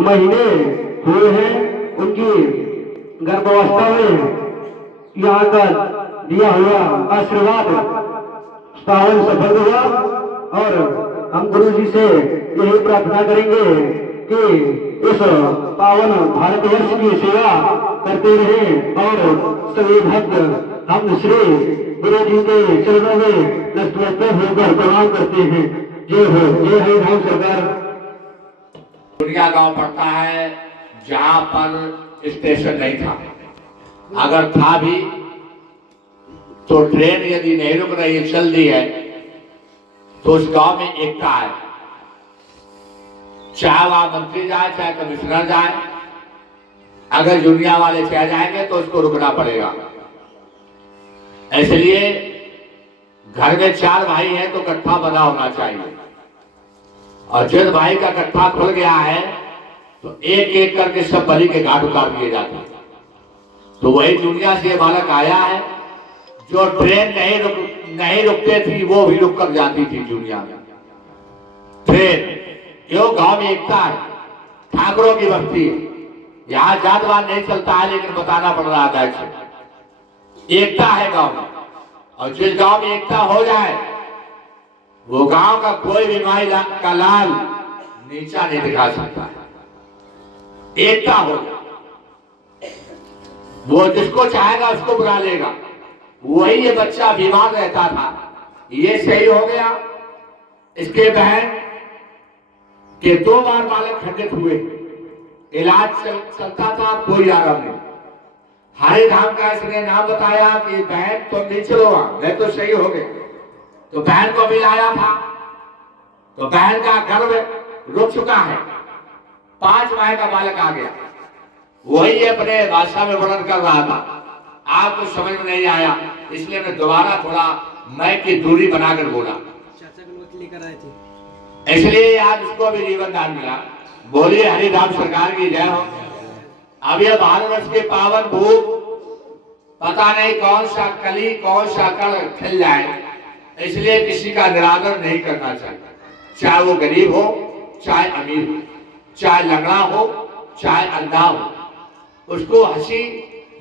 महीने हुए हैं, उनकी गर्भावस्था में यहाँ का दिया हुआ आशीर्वाद सावन सफल हुआ। और हम गुरु जी से यही प्रार्थना करेंगे कि इस पावन भारतवर्ष की सेवा करते रहें और सभी भक्त हम श्री गुरु जी के चरणों में नतमस्तक होकर प्रणाम करते हैं। जय हो, जय हरि राम सरकार। दुनिया गांव पड़ता है जहां पर स्टेशन नहीं था, अगर था भी तो ट्रेन यदि नहीं रुक रही है, चल दी है, तो उस गांव में एकता है। चाहे वहां मंत्री जाए चाहे कमिश्नर जाए, अगर दुनिया वाले चाह जाएंगे तो उसको रुकना पड़ेगा। इसलिए घर में 4 भाई हैं तो गट्ठा बना होना चाहिए, और जिस भाई का गट्ठा खुल गया है तो एक एक करके सब बलि के घाट उतार दिए जाते हैं। तो वही दुनिया से बालक आया है। जो ट्रेन नहीं रुकते थी वो भी रुक कर जाती थी दुनिया में ट्रेन। क्यों? गांव में एकता है, ठाकुरों की बस्ती है, यहाँ जातवाद नहीं चलता है, लेकिन बताना पड़ रहा है एकता है गांव में। और जिस गांव में एकता हो जाए वो गांव का कोई भी माई का लाल नीचा नहीं दिखा सकता है। एकता हो, वो जिसको चाहेगा उसको बुला लेगा। वही ये बच्चा बीमार रहता था, ये सही हो गया। इसके बहन के 2 बार बालक खंडित हुए, इलाज चलता था, कोई आराम नहीं। हरे धाम का इसने नाम बताया कि बहन तुम नहीं चलो, मैं तो सही हो गए। तो बहन को भी लाया था, तो बहन का गर्भ रुक चुका है, 5 माह का बालक आ गया। वही अपने भाषा में वर्णन कर रहा था, आपको समझ में नहीं आया, इसलिए मैं दोबारा थोड़ा मैं की दूरी बनाकर बोला। इसलिए आज उसको भी जीवन दान मिला। बोलिए हरि राम सरकार की जय हो। अब यह भारतवर्ष के पावन भूप पता नहीं कौन सा कली कौन सा कल खिल जाए, इसलिए किसी का निरादर नहीं करना चाहिए। चाहे वो गरीब हो चाहे अमीर हो, चाहे लंगड़ा हो चाहे अंधा हो, उसको हंसी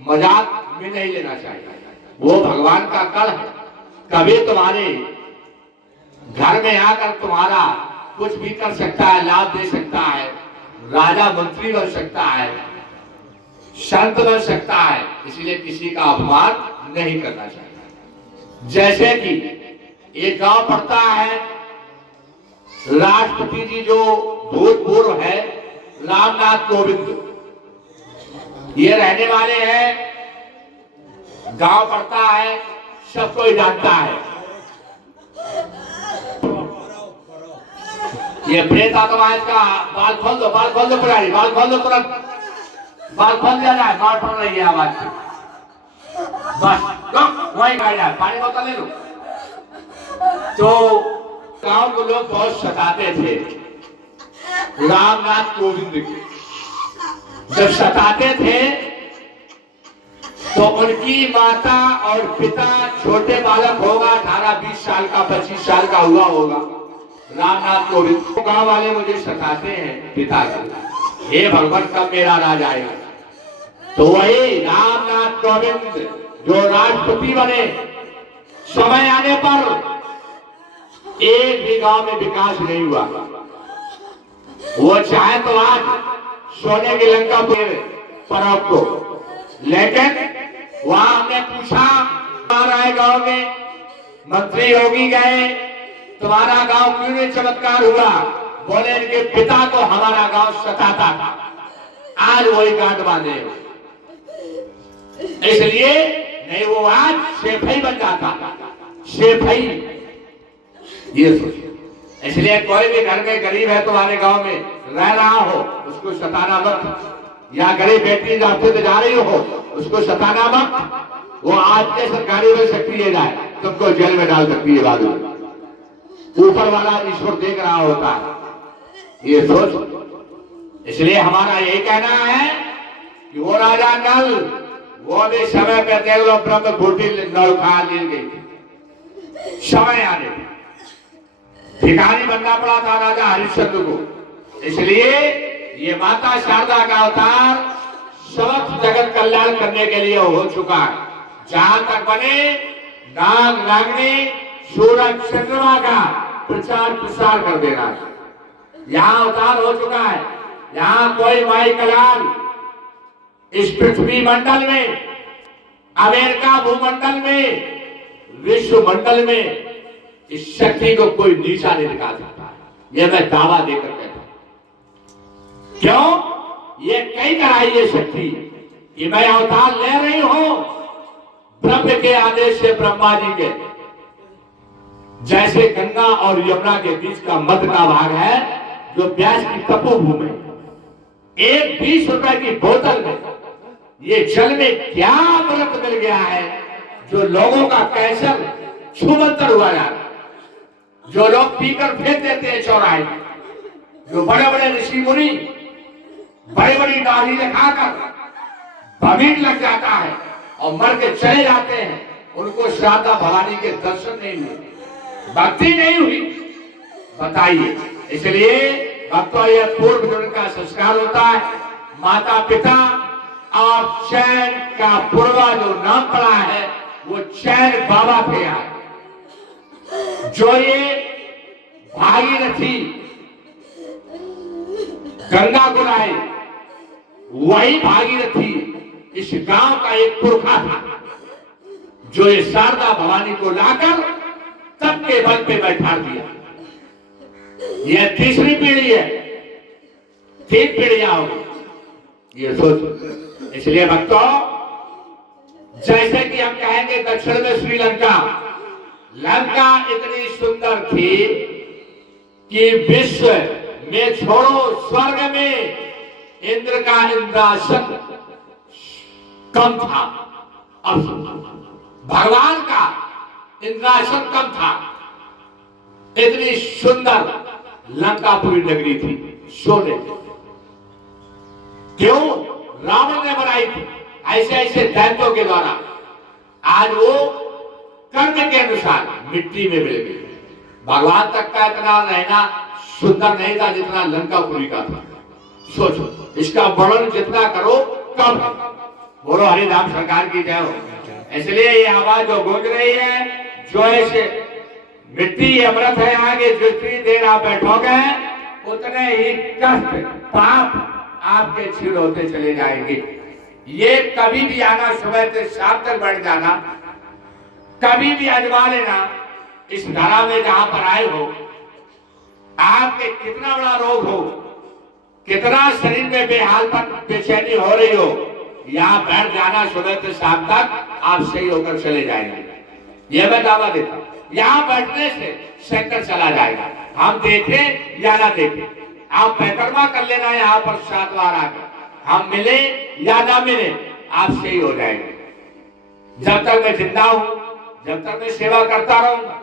मजाक में नहीं लेना चाहिए। वो भगवान का कल है। कभी तुम्हारे घर में आकर तुम्हारा कुछ भी कर सकता है, लाभ दे सकता है, राजा मंत्री बन सकता है, संत बन सकता है, इसलिए किसी का अपमान नहीं करना चाहिए। जैसे कि एक गांव पड़ता है, राष्ट्रपति जी जो भूतपूर्व है रामनाथ कोविंद, ये रहने वाले हैं। गांव पड़ता है, सब कोई जानता है। ये प्रेत आत्मा इसका बाल खोल दो पुरानी, बाल खोल दो तुरंत, बाल खोल दिया जाए, बाल पड़ रही है आवाज से, बस तो वही आ जाए। पानी बोतल ले लो। तो गांव को लोग बहुत सताते थे रामनाथ कोविंद के। जब सताते थे तो उनकी माता और पिता, छोटे बालक होगा 18-20 साल का, 25 साल का हुआ होगा रामनाथ कोविंद। गांव वाले मुझे सताते हैं पिता को, हे भगवान कब मेरा राज आएगा। तो वही रामनाथ कोविंद जो राष्ट्रपति बने, समय आने पर एक भी गांव में विकास नहीं हुआ। वो चाहे तो आज सोने की लंका पर्व को, लेकिन वहां हमने पूछा हमारा गांव में मंत्री योगी गए, तुम्हारा गांव क्यों नहीं चमत्कार हुआ? बोले इनके पिता को हमारा गांव सताता था, आज वही गांठ बांधे। इसलिए नहीं वो आज शेफई बन जाता, शेफई। ये सोचिए, इसलिए कोई भी घर में गरीब है तुम्हारे गांव में रह रहा हो, उसको सताना मत। या गरीब बेटी जाते तो जा रही हो, उसको सताना मत। वो आज के सरकारी में सकती ले जाए, तुमको जेल में डाल सकती है बाद में। ऊपर वाला ईश्वर देख रहा होता है, ये सोच। इसलिए हमारा यही कहना है कि वो राजा नल, वो भी समय पे देख लो ब्रह्म घूटी नल खा ली गई। समय आने भिखारी बनना पड़ा था राजा हरिश्चंद्र को, इसलिए ये माता शारदा का अवतार समस्त जगत कल्याण करने के लिए हो चुका है। जहां तक बने नाग नागनी सूरज चंद्रमा का प्रचार प्रसार कर देना है। यहाँ अवतार हो चुका है। यहाँ कोई माई कल्याण इस पृथ्वी मंडल में, अमेरिका भूमंडल में, विश्व मंडल में इस शक्ति को कोई नीचा नहीं दिखा सकता। यह मैं दावा देकर कहता हूं। क्यों? ये कई कराई ये शक्ति कि मैं अवतार ले रही हूं ब्रह्म के आदेश से, ब्रह्मा जी के। जैसे गंगा और यमुना के बीच का मध्य का भाग है जो व्यास की तपोभूमि, एक 20 रुपए की बोतल में ये जल में क्या अमृत मिल गया है जो लोगों का कैंसर छूमंतर हुआ जा रहा है। जो लोग पीकर फेंक देते हैं चौराहे, जो बड़े बड़े ऋषि मुनि बड़ी बड़ी दाढ़ी दिखाकर भमीर लग जाता है और मर के चले जाते हैं, उनको शारदा भवानी के दर्शन नहीं हुए, भक्ति नहीं हुई। बताइए। इसलिए भक्तों, यह पूर्व जन्म का संस्कार होता है। माता पिता और चैन का पूर्वा जो नाम पड़ा है वो चैन बाबा थे यार। जो ये भागीरथी गंगा को लाए, वही भागीरथी इस गांव का एक पुरखा था जो ये शारदा भवानी को लाकर तब के बल पे बैठा दिया। यह तीसरी पीढ़ी है, 3 पीढ़ियां होगी, ये सोच। इसलिए भक्तों, जैसे कि हम कहेंगे दक्षिण में श्रीलंका, लंका इतनी सुंदर थी कि विश्व में छोड़ो स्वर्ग में इंद्र का इंद्रासन कम था और भगवान का इंद्रासन कम था। इतनी सुंदर लंकापुरी नगरी थी, सोने। क्यों? रावण ने बनाई थी ऐसे ऐसे दैत्यों के द्वारा। आज वो कर्म के अनुसार मिट्टी में मिल गई। भगवान तक का इतना रहना सुंदर नहीं था जितना लंकापुरी का था। सोचो, इसका वर्णन जितना करो कम। बोलो हरिनाम सरकार की जय हो। इसलिए ये आवाज जो गूंज रही है, जो ऐसे मिट्टी अमृत है, आगे जितनी देर आप बैठोगे उतने ही कष्ट पाप आपके छीड़ होते चले जाएंगे। ये कभी भी आना, सुबह से शाम तक बैठ जाना, कभी भी आजमा लेना। इस धरा में जहां पर आए हो, आपके कितना बड़ा रोग हो, कितना शरीर में बेहालपन बेचैनी हो रही हो, यहाँ बैठ जाना, सुबह से शाम तक आप सही होकर चले जाएंगे। यह मैं दावा देता हूं। यहाँ बैठने से शंकर चला जाएगा। हम देखें या ना देखें, आप परिक्रमा कर लेना यहाँ पर 7 बार आकर। हम मिले या ना मिले, आप सही हो जाएंगे। जब तक मैं जिंदा हूं, जब तक मैं सेवा करता रहूंगा,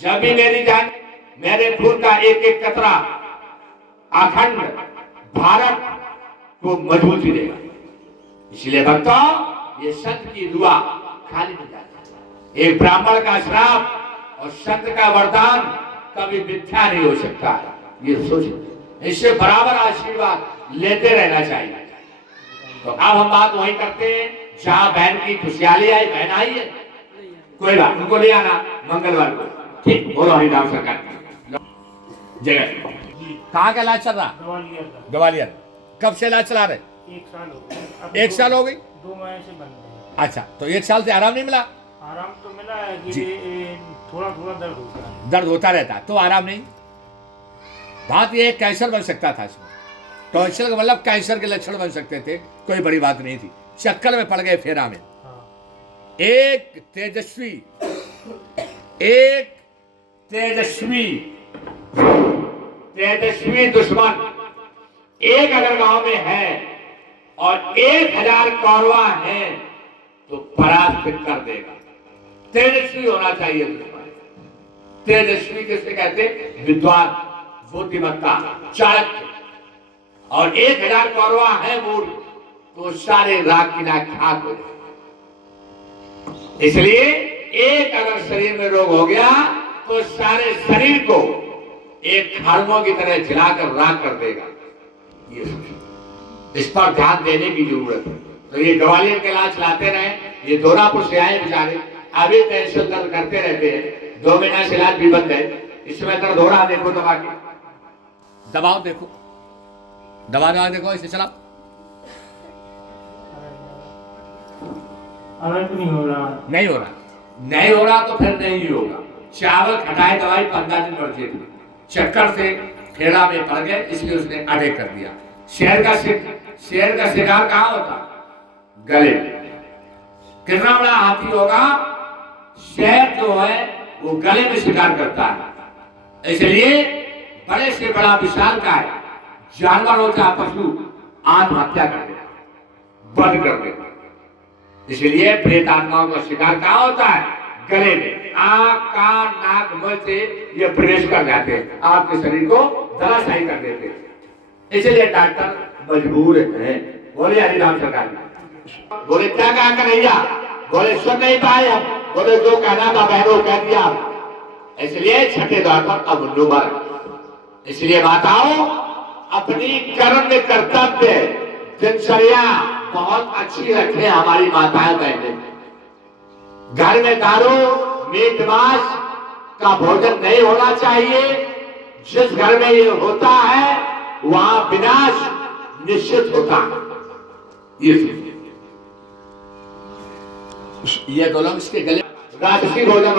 जब भी मेरी जान, मेरे खून का एक एक कतरा अखंड भारत को मजबूती देगा। इसलिए भक्तों, ये संत की दुआ खाली नहीं जाती। एक ब्राह्मण का श्राप और संत का वरदान कभी मिथ्या नहीं हो सकता है, ये सोच। इससे बराबर आशीर्वाद लेते रहना चाहिए। तो अब हम बात वही करते हैं जहां बहन की खुशहाली आई। बहन आई है, कोई बात, उनको ले आना मंगलवार को। ठीक, बोलो हरिनाम सरकार जगह। कहाँ का इलाज चल रहा? ग्वालियर। कब से इलाज चला रहे? 1 साल हो गया। 1 साल हो गई? 2 महीने से बंद है। अच्छा, तो 1 साल से आराम नहीं मिला? आराम तो मिला है कि थोड़ा थोड़ा दर्द होता है। दर्द होता रहता है, तो आराम नहीं। बात ये कैंसर बन सकता था इसमें। टॉन्सिल का मतलब कैंसर के लक्षण बन सकते थे, कोई बड़ी बात नहीं थी। चक्कर में पड़ गए फेरा में। हाँ। एक तेजस्वी दुश्मन एक अगर गांव में है और 1000 कौरवा है तो परास्त कर देगा। तेजस्वी होना चाहिए दुश्मन। तेजस्वी किसे कहते? विद्वान, बुद्धिमत्ता, चाणक्य। और 1000 कौरवा है मूर्ख तो सारे राग की राग खाक हो जाए। इसलिए एक अगर शरीर में रोग हो गया तो सारे शरीर को एक खाड़ों की तरह जलाकर राख कर देगा। ये इस पर ध्यान देने की जरूरत है। तो ये ग्वालियर के इलाज चलाते रहे, ये दोरापुर से आए बेचारे, अभी टेंशन दर्द करते रहते हैं, 2 महीना से इलाज भी बंद है। इसमें दर्द हो रहा, देखो दबा के, दबाओ देखो, दबा देखो, इसे चला, अलग नहीं हो रहा। नहीं हो रहा, नहीं हो रहा तो फिर नहीं होगा। चावल खटाए दवाई 15 दिन बढ़ थी, चक्कर से फेरा में पड़ गए, इसलिए उसने अटैक कर दिया। शेर का शिकार कहाँ होता? गले में। कितना बड़ा हाथी होगा, शेर जो है वो गले में शिकार करता है। इसलिए बड़े से बड़ा विशालकाय जानवर होता है, पशु आत्महत्या कर देता, बंद कर देता। इसलिए प्रेत आत्माओं का शिकार कहाँ होता है? गले में। आंख, कान, नाक, मुंह से ये प्रवेश कर जाते हैं, आपके शरीर को धराशायी कर देते हैं। इसलिए डॉक्टर मजबूर है। बोले हरिराम सरकार, बोले क्या कहा कन्हैया, बोले सुन नहीं पाए हम, बोले जो कहना था बहनों कह दिया। इसलिए छठे द्वार पर अब नूमर। इसलिए माताओं, अपनी कर्म कर्तव्य दिनचर्या बहुत अच्छी रखे हमारी माताएं बहनें। घर में दारू, मीट मांस का भोजन नहीं होना चाहिए। जिस घर में ये होता है वहां विनाश निश्चित होता है। ये तो लोग इसके गले राजसी भोजन